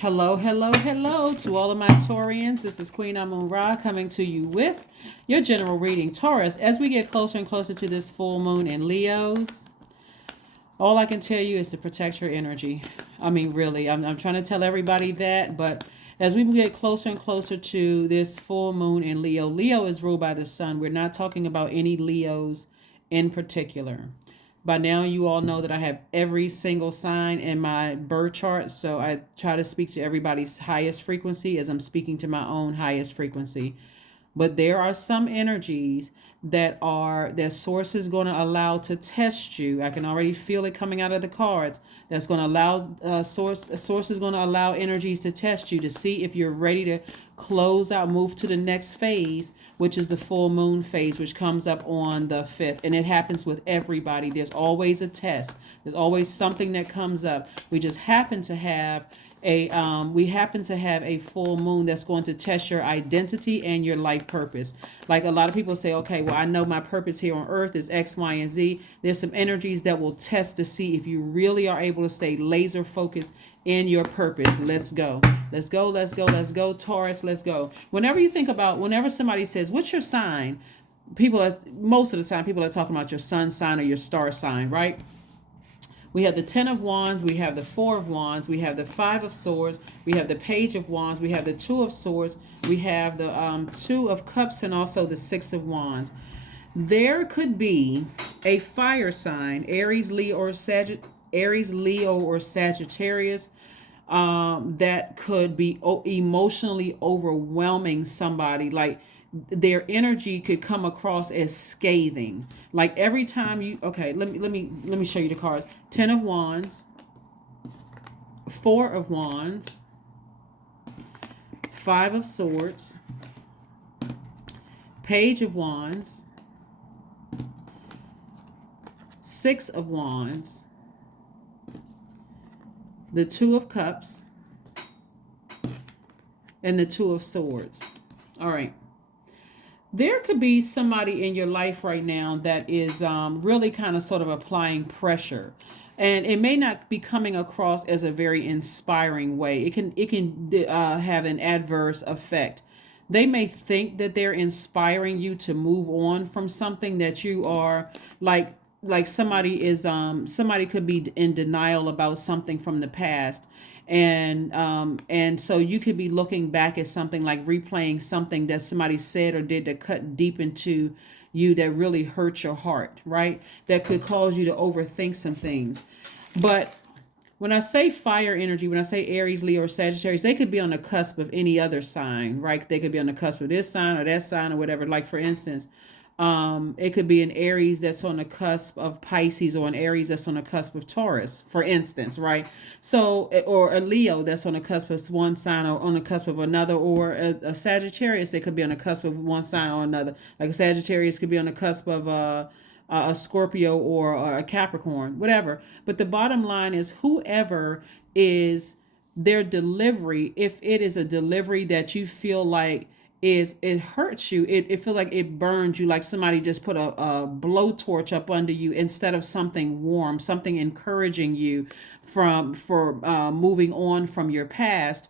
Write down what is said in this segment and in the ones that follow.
Hello, hello, hello to all of my Taurians. This is Queen Amun Ra coming to you with your general reading. Taurus, as we get closer and closer to this full moon in Leos, all I can tell you is to protect your energy. I mean, really, I'm trying to tell everybody that, but as we get closer and closer to this full moon in Leo, Leo is ruled by the sun. We're not talking about any Leos in particular. By now, you all know that I have every single sign in my birth chart, so I try to speak to everybody's highest frequency as I'm speaking to my own highest frequency. But there are some energies that source is going to allow to test you. I can already feel it coming out of the cards. That's going to allow source is going to allow energies to test you to see if you're ready to close out, move to the next phase, which is the full moon phase, which comes up on the 5th. And it happens with everybody. There's always a test. There's always something that comes up. We just happen to have a full moon that's going to test your identity and your life purpose. Like a lot of people say, okay, well, I know my purpose here on earth is X, Y, and Z. There's some energies that will test to see if you really are able to stay laser focused in your purpose. Let's go. Let's go, let's go, let's go, Taurus, let's go. Whenever somebody says, what's your sign? Most of the time, people are talking about your sun sign or your star sign, right? We have the 10 of Wands, we have the 4 of Wands, we have the 5 of Swords, we have the Page of Wands, we have the 2 of Swords, we have the 2 of Cups, and also the 6 of Wands. There could be a fire sign, Aries, Leo, or Sagittarius, that could be emotionally overwhelming somebody. Like their energy could come across as scathing. Like every time you let me show you the cards. 10 of Wands, 4 of Wands, 5 of Swords, Page of Wands, 6 of Wands, the 2 of Cups, and the 2 of Swords. All right. There could be somebody in your life right now that is really kind of sort of applying pressure. And it may not be coming across as a very inspiring way. It can have an adverse effect. They may think that they're inspiring you to move on from something that you are like somebody could be in denial about something from the past, and so you could be looking back at something, like replaying something that somebody said or did that cut deep into you, that really hurt your heart, right? That could cause you to overthink some things. But when I say fire energy, when I say Aries, Leo, or Sagittarius, they could be on the cusp of any other sign, right? They could be on the cusp of this sign or that sign or whatever. Like for instance, it could be an Aries that's on the cusp of Pisces, or an Aries that's on the cusp of Taurus, for instance, right? So, or a Leo that's on the cusp of one sign or on the cusp of another, or a Sagittarius that could be on the cusp of one sign or another. Like a Sagittarius could be on the cusp of a Scorpio or a Capricorn, whatever. But the bottom line is, whoever is their delivery, if it is a delivery that you feel like it hurts you, it feels like it burns you, like somebody just put a blowtorch up under you instead of something warm, something encouraging you for moving on from your past.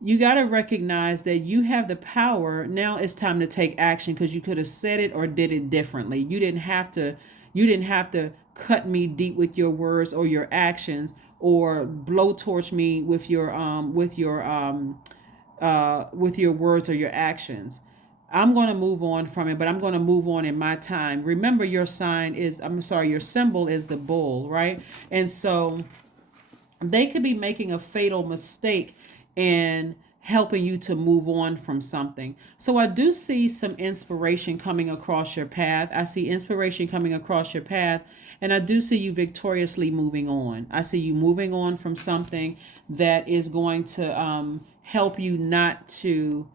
You got to recognize that you have the power. Now it's time to take action, because you could have said it or did it differently. You didn't have to cut me deep with your words or your actions, or blowtorch me with your words or your actions. I'm going to move on from it, but I'm going to move on in my time. Remember, your symbol is the bull, right? And so they could be making a fatal mistake in helping you to move on from something. So I do see some inspiration coming across your path. I see inspiration coming across your path, and I do see you victoriously moving on. I see you moving on from something that is going to help you not to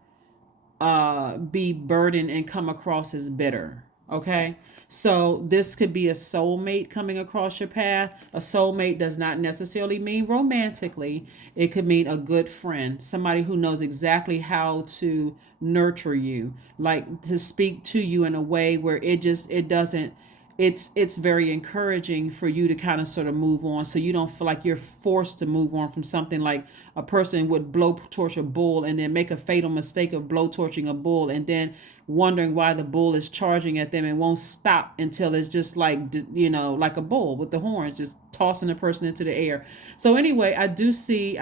be burdened and come across as bitter. Okay. So this could be a soulmate coming across your path. A soulmate does not necessarily mean romantically. It could mean a good friend, somebody who knows exactly how to nurture you, like to speak to you in a way where it doesn't it's very encouraging for you to kind of sort of move on, so you don't feel like you're forced to move on from something. Like a person would blow torch a bull and then make a fatal mistake of blow torching a bull, and then wondering why the bull is charging at them and won't stop until it's just like, like a bull with the horns just tossing the person into the air. So anyway, I do see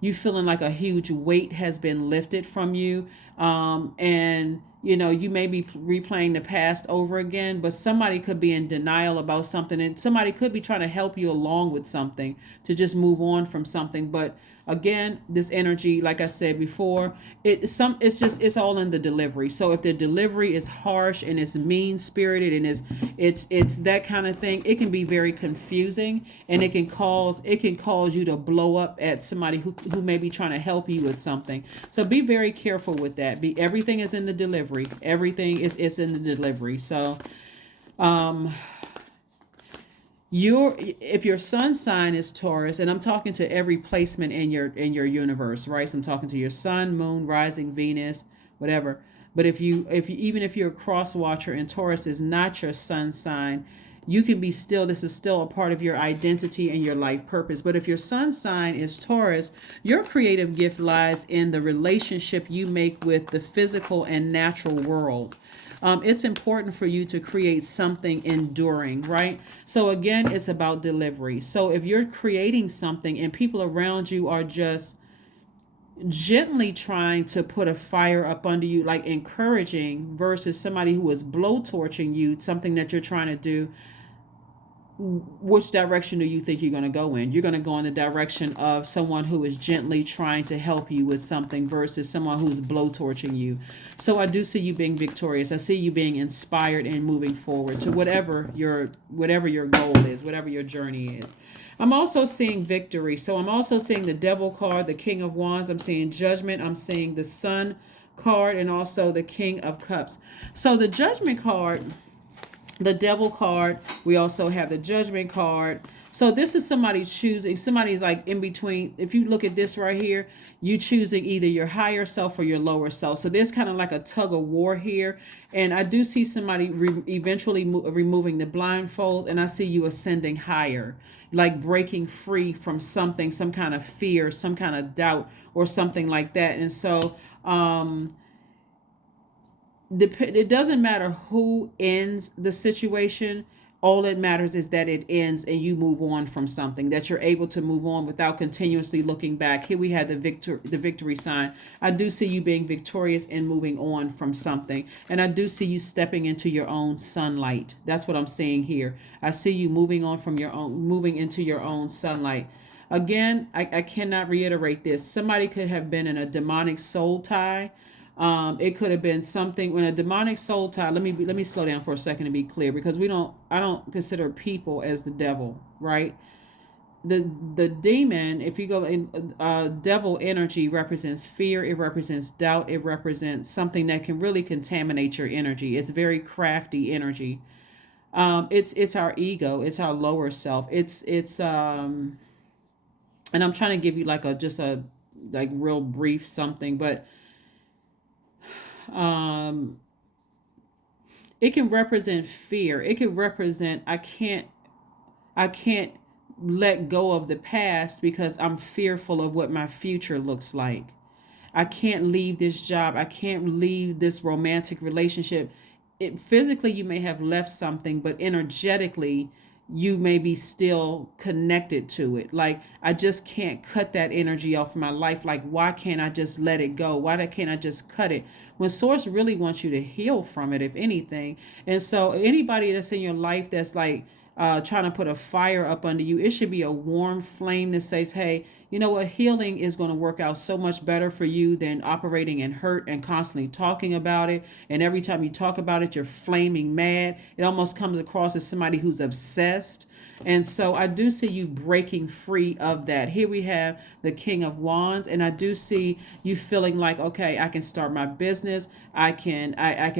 you feeling like a huge weight has been lifted from you. And you may be replaying the past over again, but somebody could be in denial about something, and somebody could be trying to help you along with something to just move on from something. But again, this energy, like I said before, it's all in the delivery. So if the delivery is harsh and it's mean spirited and it's that kind of thing, it can be very confusing, and it can cause you to blow up at somebody who may be trying to help you with something. So be very careful with that. Everything is in the delivery. Everything is in the delivery. So if your sun sign is Taurus, and I'm talking to every placement in your universe, right? So I'm talking to your sun, moon, rising, Venus, whatever. But even if you're a cross watcher and Taurus is not your sun sign, you can be still, this is still a part of your identity and your life purpose. But if your sun sign is Taurus, your creative gift lies in the relationship you make with the physical and natural world. It's important for you to create something enduring, right? So again, it's about delivery. So if you're creating something and people around you are just gently trying to put a fire up under you, like encouraging, versus somebody who is blowtorching you, something that you're trying to do, which direction do you think you're going to go in? You're going to go in the direction of someone who is gently trying to help you with something versus someone who's blowtorching you. So I do see you being victorious. I see you being inspired and moving forward to whatever your goal is, whatever your journey is. I'm also seeing victory. So I'm also seeing the Devil card, the King of Wands. I'm seeing Judgment. I'm seeing the Sun card, and also the King of Cups. So the Judgment card, the Devil card, we also have the Judgment card. So this is somebody choosing, somebody's like in between. If you look at this right here, you choosing either your higher self or your lower self. So there's kind of like a tug of war here. And I do see somebody eventually removing the blindfolds, and I see you ascending higher, like breaking free from something, some kind of fear, some kind of doubt, or something like that. And so it doesn't matter who ends the situation. All that matters is that it ends and you move on from something, that you're able to move on without continuously looking back. Here we have the victory sign. I do see you being victorious and moving on from something. And I do see you stepping into your own sunlight. That's what I'm seeing here. I see you moving into your own sunlight. Again, I cannot reiterate this. Somebody could have been in a demonic soul tie. It could have been something when a demonic soul tie. Let me slow down for a second to be clear, because I don't consider people as the devil, right? The demon, if you go in, devil energy represents fear. It represents doubt. It represents something that can really contaminate your energy. It's very crafty energy. It's our ego. It's our lower self. And I'm trying to give you like a like real brief something, but um it can represent fear. It can represent I can't let go of the past because I'm fearful of what my future looks like. I can't leave this job. I can't leave this romantic relationship. Physically you may have left something, but energetically you may be still connected to it. Like, I just can't cut that energy off my life. Like, why can't I just let it go? Can't I just cut it? When source really wants you to heal from it, if anything. And so anybody that's in your life that's like trying to put a fire up under you, it should be a warm flame that says, hey, you know what, healing is going to work out so much better for you than operating in hurt and constantly talking about it. And every time you talk about it, you're flaming mad. It almost comes across as somebody who's obsessed. And so I do see you breaking free of that. Here we have the King of Wands, and I do see you feeling like, okay, I can start my business. I can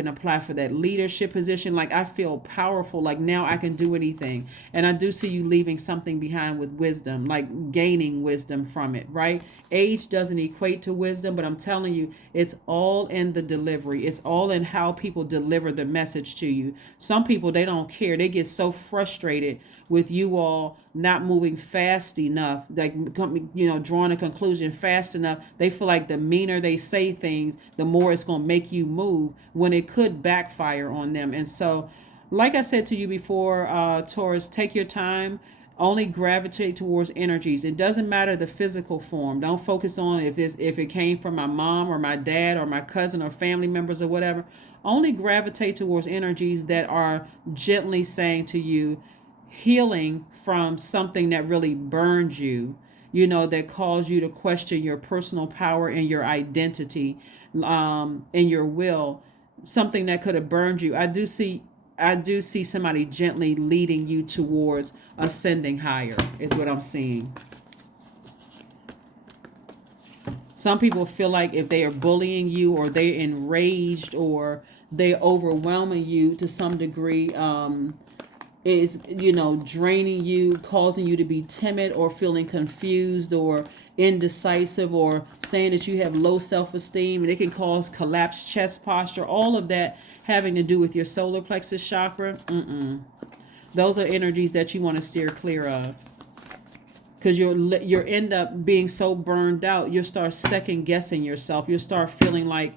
apply for that leadership position. Like I feel powerful. Like now I can do anything. And I do see you leaving something behind with wisdom, like gaining wisdom from it, right? Age doesn't equate to wisdom, but I'm telling you, it's all in the delivery. It's all in how people deliver the message to you. Some people, they don't care. They get so frustrated with you all not moving fast enough, like, drawing a conclusion fast enough. They feel like the meaner they say things, the more it's going to make you move, when it could backfire on them. And so, like I said to you before, Taurus, take your time. Only gravitate towards energies. It doesn't matter the physical form. Don't focus on if it came from my mom or my dad or my cousin or family members or whatever. Only gravitate towards energies that are gently saying to you, healing from something that really burned you, that caused you to question your personal power and your identity, and your will, something that could have burned you. I do see somebody gently leading you towards ascending higher, is what I'm seeing. Some people feel like if they are bullying you or they're enraged or they're overwhelming you to some degree, is draining you, causing you to be timid or feeling confused or indecisive, or saying that you have low self-esteem, and it can cause collapsed chest posture, all of that having to do with your solar plexus chakra. Those are energies that you want to steer clear of, because you'll end up being so burned out, you'll start second guessing yourself. You'll start feeling like,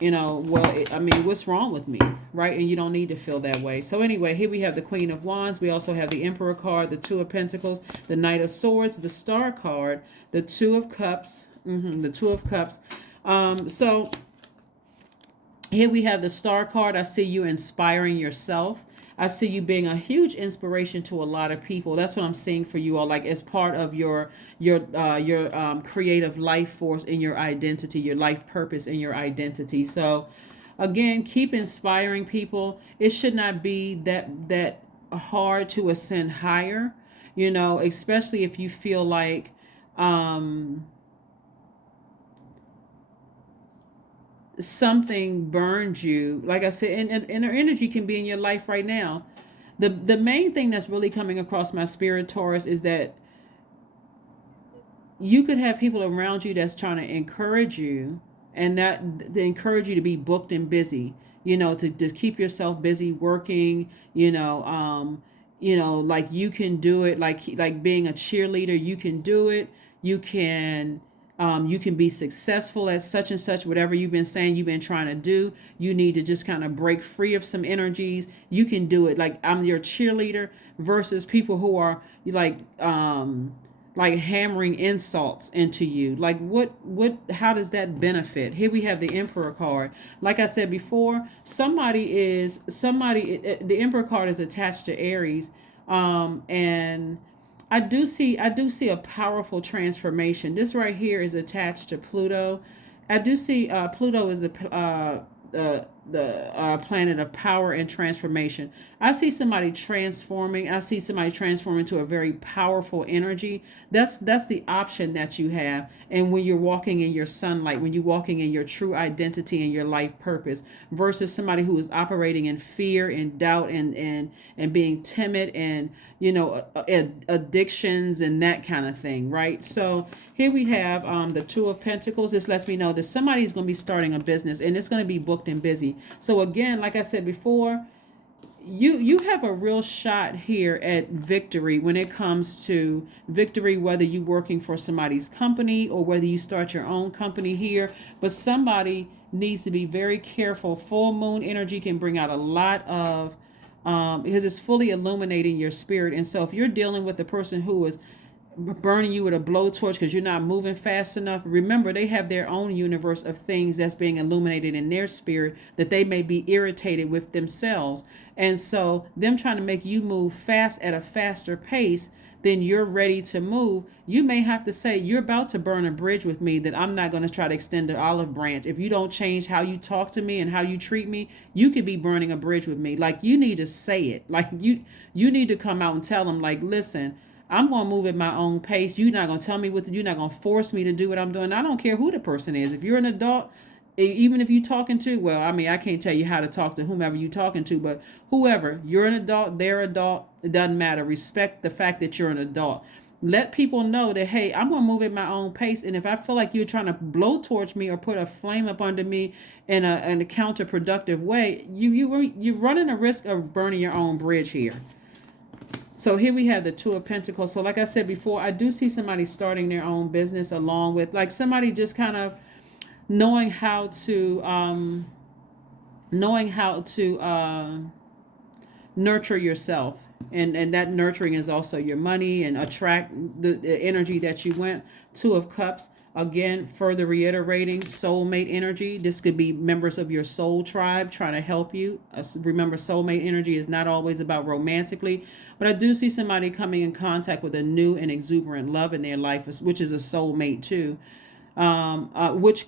what's wrong with me, right? And you don't need to feel that way. So anyway, here we have the Queen of Wands. We also have the Emperor card, the Two of Pentacles, the Knight of Swords, the Star card, the Two of Cups, the Two of Cups. So here we have the Star card. I see you inspiring yourself. I see you being a huge inspiration to a lot of people. That's what I'm seeing for you all, like as part of your creative life force and your identity, your life purpose and your identity. So again, keep inspiring people. It should not be that hard to ascend higher, especially if you feel like something burns you. Like I said, and her energy can be in your life right now. The main thing that's really coming across my spirit, Taurus, is that you could have people around you that's trying to encourage you, and that they encourage you to be booked and busy, to just keep yourself busy working, like you can do it, like being a cheerleader, you can do it. You can be successful at such and such, whatever you've been saying you've been trying to do. You need to just kind of break free of some energies. You can do it. Like, I'm your cheerleader, versus people who are like hammering insults into you. Like how does that benefit? Here we have the Emperor card. Like I said before, the Emperor card is attached to Aries, and I do see a powerful transformation. This right here is attached to Pluto. I do see Pluto is the planet of power and transformation. I see somebody transforming. I see somebody transforming to a very powerful energy. That's the option that you have. And when you're walking in your sunlight, when you're walking in your true identity and your life purpose, versus somebody who is operating in fear and doubt and being timid and addictions and that kind of thing, right? So here we have the Two of Pentacles. This lets me know that somebody's going to be starting a business, and it's going to be booked and busy. So again, like I said before, you have a real shot here at victory when it comes to victory, whether you're working for somebody's company or whether you start your own company here. But somebody needs to be very careful. Full moon energy can bring out a lot of because it's fully illuminating your spirit. And so if you're dealing with a person who is burning you with a blowtorch because you're not moving fast enough, remember, they have their own universe of things that's being illuminated in their spirit that they may be irritated with themselves. And so them trying to make you move fast at a faster pace, then you're ready to move. You may have to say, you're about to burn a bridge with me, that I'm not going to try to extend the olive branch. If you don't change how you talk to me and how you treat me, you could be burning a bridge with me. Like, you need to say it. Like, you need to come out and tell them, like, listen, I'm going to move at my own pace. You're not going to tell me what to, you're not going to force me to do what I'm doing. I don't care who the person is. If you're an adult, even if you're talking to, well, I mean, I can't tell you how to talk to whomever you're talking to, but whoever, you're an adult, they're adult, it doesn't matter. Respect the fact that you're an adult. Let people know that, hey, I'm going to move at my own pace. And if I feel like you're trying to blow torch me or put a flame up under me in a counterproductive way, you're running a risk of burning your own bridge here. So here we have the Two of Pentacles. So like I said before, I do see somebody starting their own business, along with like somebody just kind of knowing how to nurture yourself, and that nurturing is also your money and attract the energy that you want. Two of Cups, again, further reiterating soulmate energy. This could be members of your soul tribe trying to help you. Remember, soulmate energy is not always about romantically, but I do see somebody coming in contact with a new and exuberant love in their life, which is a soulmate too. Which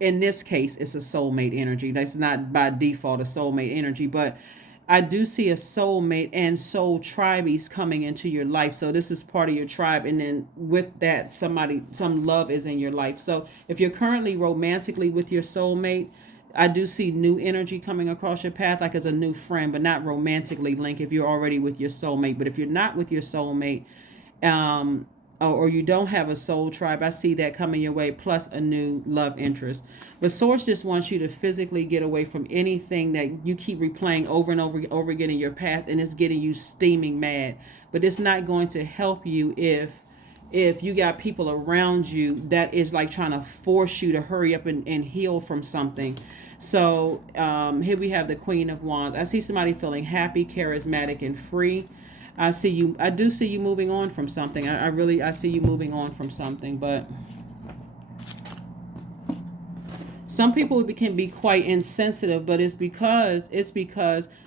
in this case is a soulmate energy. That's not by default a soulmate energy, but I do see a soulmate and soul tribes coming into your life. So this is part of your tribe, and then with that, some love is in your life. So if you're currently romantically with your soulmate, I do see new energy coming across your path, like as a new friend, but not romantically linked if you're already with your soulmate. But if you're not with your soulmate, or you don't have a soul tribe, I see that coming your way, plus a new love interest. But Source just wants you to physically get away from anything that you keep replaying over and over again in your past, and it's getting you steaming mad. But it's not going to help you if you got people around you that is like trying to force you to hurry up and heal from something. So here we have the Queen of Wands. I see somebody feeling happy, charismatic, and free. I do see you moving on from something. I see you moving on from something, but some people can be quite insensitive, but it's because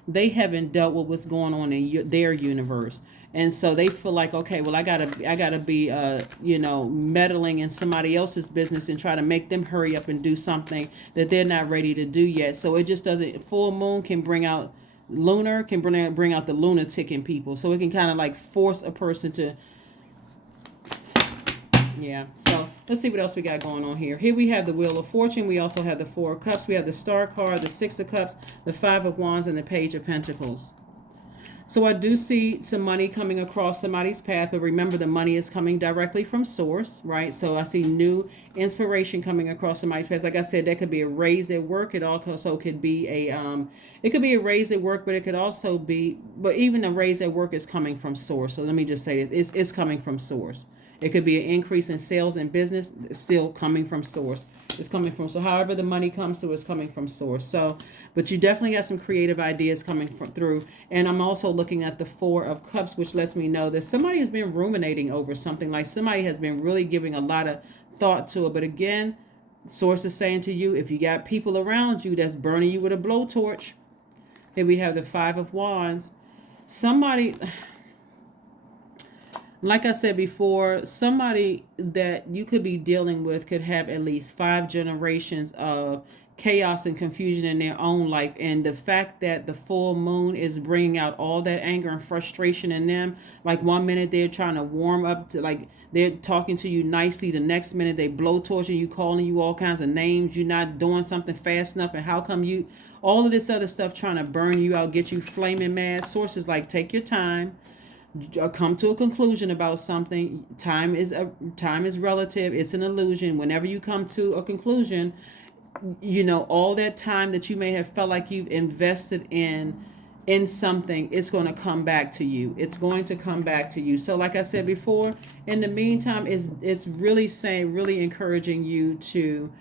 they haven't dealt with what's going on in their universe. And so they feel like, okay, well, I gotta be, meddling in somebody else's business and try to make them hurry up and do something that they're not ready to do yet. So it just doesn't. Full moon can bring out bring out the lunatic in people. So it can kind of like force a person to, yeah. So let's see what else we got going on here. Here we have the Wheel of Fortune. We also have the Four of Cups. We have the Star card, the Six of Cups, the Five of Wands, and the Page of Pentacles. So I do see some money coming across somebody's path, but remember, the money is coming directly from Source, right? So I see new inspiration coming across somebody's path. Like I said, that could be a raise at work. It also could be it could be a raise at work, but it could also be, but even a raise at work is coming from Source. So let me just say this, it's coming from Source. It could be an increase in sales and business, it's still coming from Source. It's coming from, so however the money comes through, it's coming from Source. So, but you definitely got some creative ideas coming through. And I'm also looking at the Four of Cups, which lets me know that somebody has been ruminating over something. Like somebody has been really giving a lot of thought to it. But again, Source is saying to you, if you got people around you that's burning you with a blowtorch. Here we have the Five of Wands. Somebody, like I said before, somebody that you could be dealing with could have at least 5 generations of chaos and confusion in their own life. And the fact that the full moon is bringing out all that anger and frustration in them. Like one minute they're trying to warm up to, like they're talking to you nicely. The next minute they blow torching you, calling you all kinds of names. You're not doing something fast enough. And how come you, all of this other stuff trying to burn you out, get you flaming mad. Sources like, take your time. Come to a conclusion about something. Time is relative. It's an illusion. Whenever you come to a conclusion, all that time that you may have felt like you've invested in something, it's going to come back to you. It's going to come back to you. So like I said before, in the meantime, it's really encouraging you to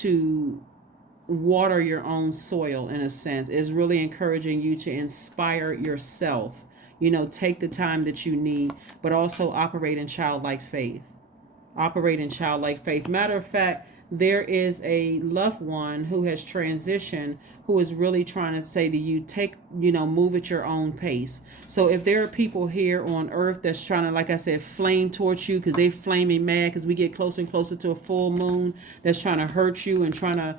to water your own soil, in a sense. Is really encouraging you to inspire yourself. Take the time that you need, but also operate in childlike faith. Matter of fact, there is a loved one who has transitioned, who is really trying to say to you, move at your own pace. So if there are people here on earth that's trying to, like I said, flame towards you because they flaming mad because we get closer and closer to a full moon, that's trying to hurt you and trying to,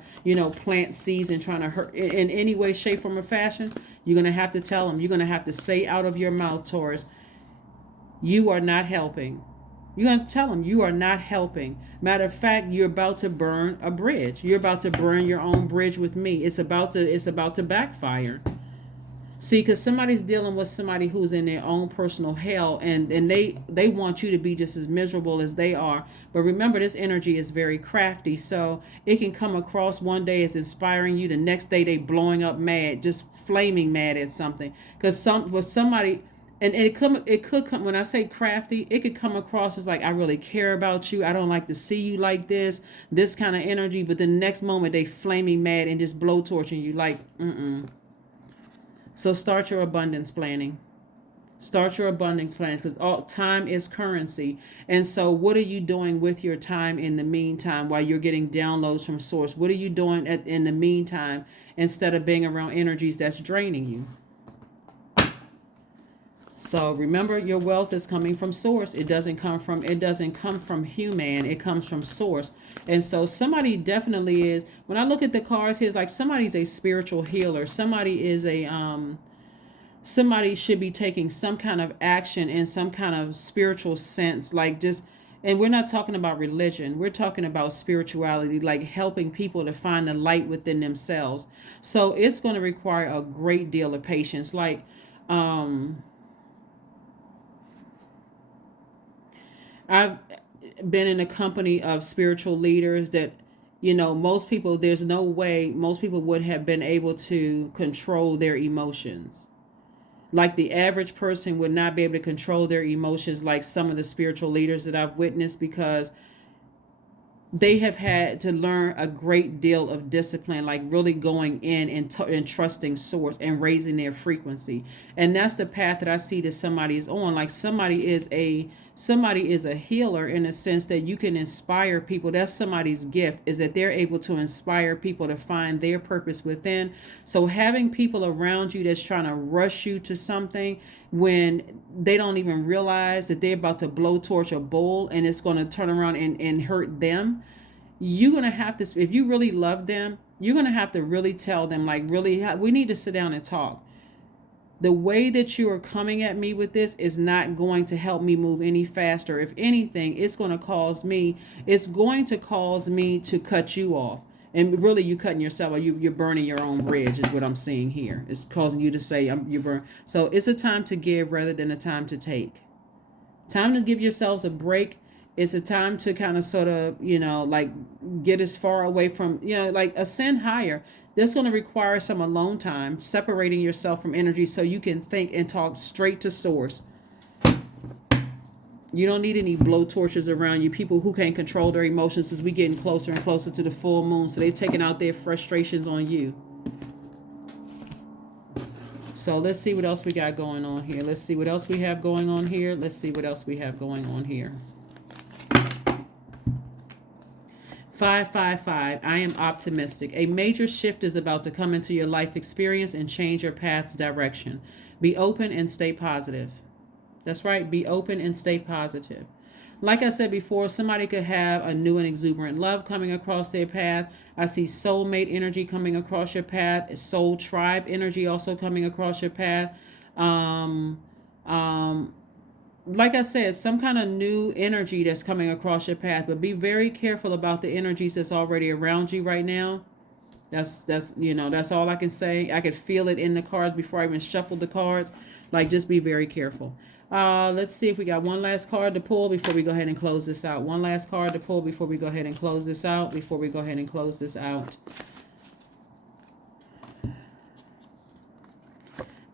plant seeds and trying to hurt in any way, shape, form, or fashion, you're going to have to tell them, you're going to have to say out of your mouth, Taurus, you are not helping. You're going to tell them you are not helping. Matter of fact, you're about to burn a bridge. You're about to burn your own bridge with me. It's about to backfire. See, because somebody's dealing with somebody who's in their own personal hell, and they want you to be just as miserable as they are. But remember, this energy is very crafty, so it can come across one day as inspiring you. The next day, they blowing up mad, just flaming mad at something. Because somebody. And it could come, when I say crafty, it could come across as like, I really care about you. I don't like to see you like this kind of energy. But the next moment they flaming mad and just blow torching you like, So start your abundance planning. Start your abundance plans, because all time is currency. And so what are you doing with your time in the meantime while you're getting downloads from source? What are you doing in the meantime instead of being around energies that's draining you? So remember, your wealth is coming from source. It doesn't come from human. It comes from source. And so somebody definitely is, when I look at the cards here, it's like somebody's a spiritual healer. Somebody is somebody should be taking some kind of action in some kind of spiritual sense, and we're not talking about religion. We're talking about spirituality, like helping people to find the light within themselves. So it's going to require a great deal of patience. I've been in a company of spiritual leaders that, most people, there's no way most people would have been able to control their emotions. Like the average person would not be able to control their emotions like some of the spiritual leaders that I've witnessed, because they have had to learn a great deal of discipline, like really going in and trusting source and raising their frequency. And that's the path that I see that somebody is on. Like somebody is a healer in a sense that you can inspire people. That's somebody's gift, is that they're able to inspire people to find their purpose within. So having people around you that's trying to rush you to something when they don't even realize that they're about to blow torch a bull and it's going to turn around and hurt them, you're going to have to, if you really love them, you're going to have to really tell them, like, really, we need to sit down and talk. The way that you are coming at me with this is not going to help me move any faster. If anything, it's going to cause me to cut you off. And really, you cutting yourself, or you're burning your own bridge, is what I'm seeing here. It's causing you to say, you burn. So it's a time to give rather than a time to take. Time to give yourselves a break. It's a time to kind of sort of, like get as far away from, like ascend higher. That's going to require some alone time, separating yourself from energy so you can think and talk straight to source. You don't need any blow torches around you, people who can't control their emotions, as we getting closer and closer to the full moon. So they're taking out their frustrations on you. So let's see what else we got going on here. Let's see what else we have going on here. Let's see what else we have going on here. 555. I am optimistic. A major shift is about to come into your life experience and change your path's direction. Be open and stay positive. That's right. Be open and stay positive. Like I said before, somebody could have a new and exuberant love coming across their path. I see soulmate energy coming across your path. Soul tribe energy also coming across your path. Like I said, some kind of new energy that's coming across your path. But be very careful about the energies that's already around you right now. That's all I can say. I could feel it in the cards before I even shuffled the cards. Like, just be very careful. Let's see if we got one last card to pull before we go ahead and close this out. One last card to pull before we go ahead and close this out.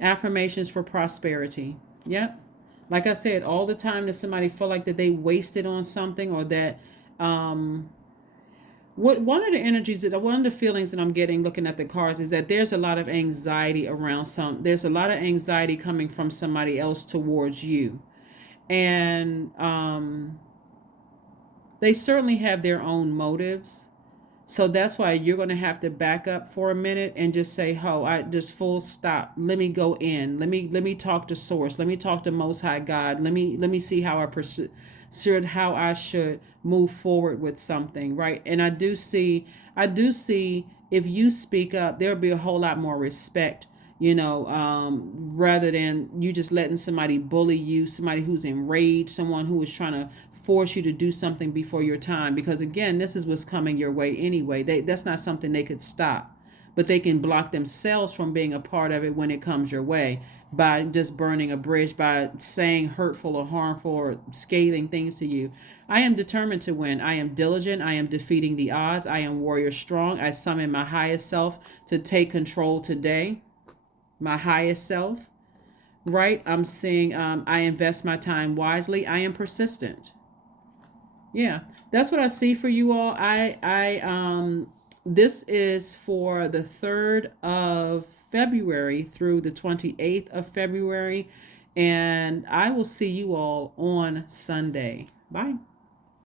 Affirmations for prosperity. Yep. Like I said, all the time that somebody feel like that they wasted on something, or that one of the feelings that I'm getting looking at the cards is that there's a lot of anxiety around there's a lot of anxiety coming from somebody else towards you. And they certainly have their own motives. So that's why you're going to have to back up for a minute and just say, "Oh, I just full stop. Let me go in. Let me talk to Source. Let me talk to Most High God. Let me see how I should move forward with something, right?" And I do see if you speak up, there'll be a whole lot more respect, rather than you just letting somebody bully you, somebody who's enraged, someone who is trying to force you to do something before your time. Because again, this is what's coming your way anyway. That's not something they could stop, but they can block themselves from being a part of it when it comes your way by just burning a bridge, by saying hurtful or harmful or scathing things to you. I am determined to win. I am diligent. I am defeating the odds. I am warrior strong. I summon my highest self to take control today. My highest self, right? I'm seeing I invest my time wisely. I am persistent. Yeah, that's what I see for you all. This is for the 3rd of February through the 28th of February, and I will see you all on Sunday. Bye.